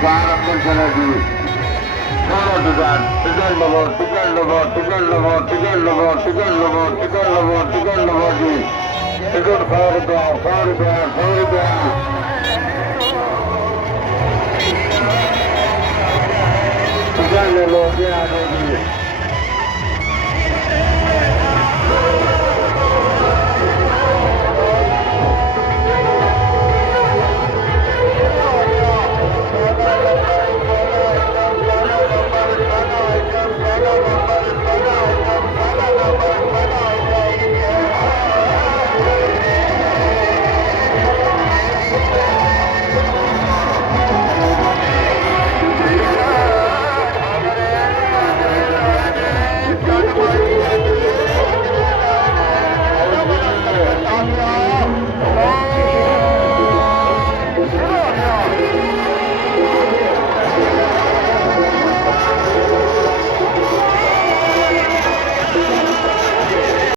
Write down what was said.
4 अंदर चला जी दोनों टिकट लो जी टिकट 100 रुपया 100 रुपया 100 रुपया टिकट ले लो जी आगे जी